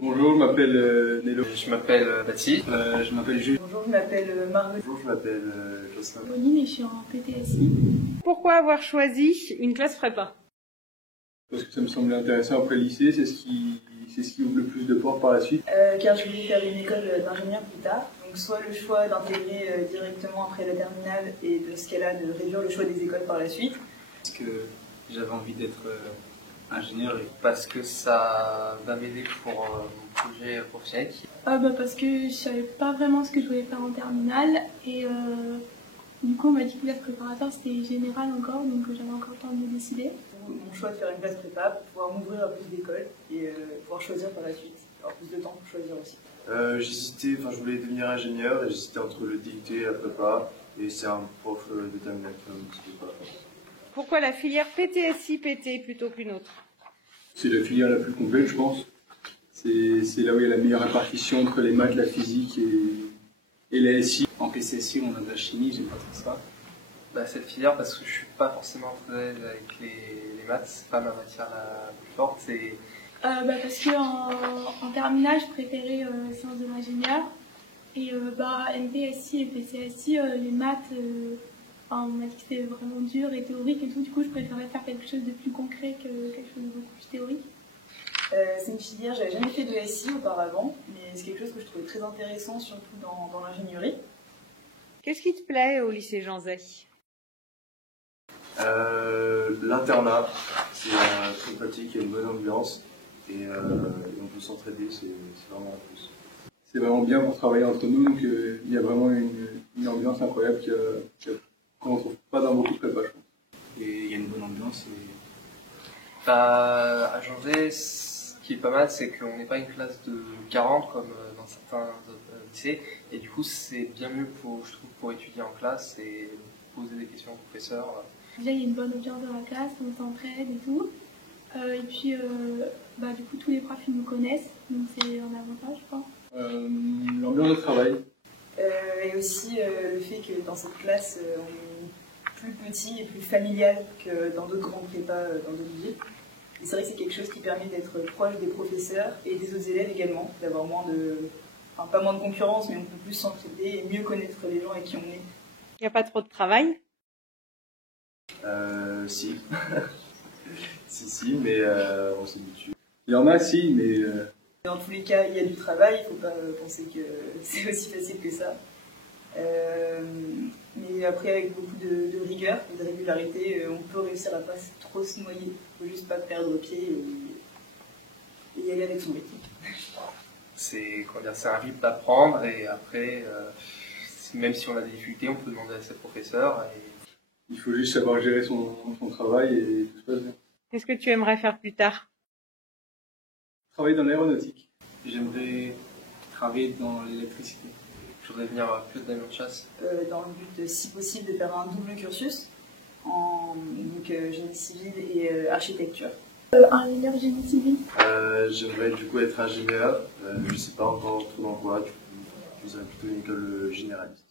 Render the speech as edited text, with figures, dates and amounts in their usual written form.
Bonjour, je m'appelle Nélo. Je m'appelle Baptiste. Je m'appelle Jules. Bonjour, je m'appelle Margot. Bonjour, je m'appelle Jocelyn. Pauline et je suis en PTSI. Pourquoi avoir choisi une classe prépa? Parce que ça me semblait intéressant après le lycée, c'est ce qui ouvre le plus de portes par la suite. Car je voulais faire une école d'ingénieur plus tard. Donc soit le choix d'intégrer directement après la terminale et de ce cas-là de réduire le choix des écoles par la suite. Parce que j'avais envie d'être ingénieur et parce que ça va m'aider pour mon projet professionnel. Parce que je savais pas vraiment ce que je voulais faire en terminale et du coup on m'a dit que classe préparatoire c'était général encore donc j'avais encore le temps de me décider. Mon choix de faire une classe prépa pour pouvoir m'ouvrir à plus d'écoles et pouvoir choisir par la suite, avoir plus de temps pour choisir aussi. Je voulais devenir ingénieur et j'hésitais entre le DUT et la prépa et c'est un prof de terminale qui m'a motivé par la prépa. Pourquoi la filière PTSI-PT plutôt qu'une autre? C'est la filière la plus complète, je pense. C'est là où il y a la meilleure répartition entre les maths, la physique et la SI. En PCSI, on a de la chimie, j'aime pas trop ça. Cette filière, parce que je suis pas forcément très à l'aise avec les maths, c'est pas ma matière la plus forte. Parce que en terminale je préférais sciences de l'ingénieur et MPSI et PCSI les maths on m'a dit que c'était vraiment dur et théorique et tout, du coup je préférais faire quelque chose de plus concret que quelque chose de beaucoup plus théorique. C'est une filière, j'avais jamais fait de SI auparavant, mais c'est quelque chose que je trouvais très intéressant, surtout dans l'ingénierie. Qu'est-ce qui te plaît au lycée Jean Zay? L'internat, c'est très pratique, il y a une bonne ambiance et on peut s'entraider, c'est vraiment un plus. C'est vraiment bien pour travailler entre nous, donc il y a vraiment une ambiance incroyable qu'on ne trouve pas dans beaucoup de prépa, je pense. Et il y a une bonne ambiance. À Jean Zay, ce qui est pas mal, c'est qu'on n'est pas une classe de 40 comme dans certains autres lycées. Et du coup, c'est bien mieux je trouve, pour étudier en classe et poser des questions aux professeurs. Déjà, il y a une bonne ambiance dans la classe, on s'entraide et tout. Et puis, du coup, tous les profs ils nous connaissent, donc c'est un avantage, je pense. L'ambiance de travail. Et aussi le fait que dans cette classe, on est plus petit et plus familial que dans d'autres grandes prépas dans d'autres villes. Et c'est vrai que c'est quelque chose qui permet d'être proche des professeurs et des autres élèves également, d'avoir pas moins de concurrence, mais on peut plus s'entraider et mieux connaître les gens avec qui on est. Il n'y a pas trop de travail? Si. si, mais on s'habitue. Il y en a, si, mais... Dans tous les cas, il y a du travail, il ne faut pas penser que c'est aussi facile que ça. Mais après, avec beaucoup de rigueur et de régularité, on peut réussir à ne pas trop se noyer. Il ne faut juste pas perdre pied et y aller avec son rythme. C'est un rythme d'apprendre et après, même si on a des difficultés, on peut demander à ses professeurs. Il faut juste savoir gérer son travail et tout se passe bien. Qu'est-ce que tu aimerais faire plus tard? Travailler dans l'aéronautique. J'aimerais travailler dans l'électricité. Je voudrais devenir pilote d'avion de chasse. Dans le but, si possible, de faire un double cursus en génie civil et architecture. Ingénieur génie civil. J'aimerais du coup être ingénieur, je ne sais pas encore trop dans quoi, je dirais plutôt une école généraliste.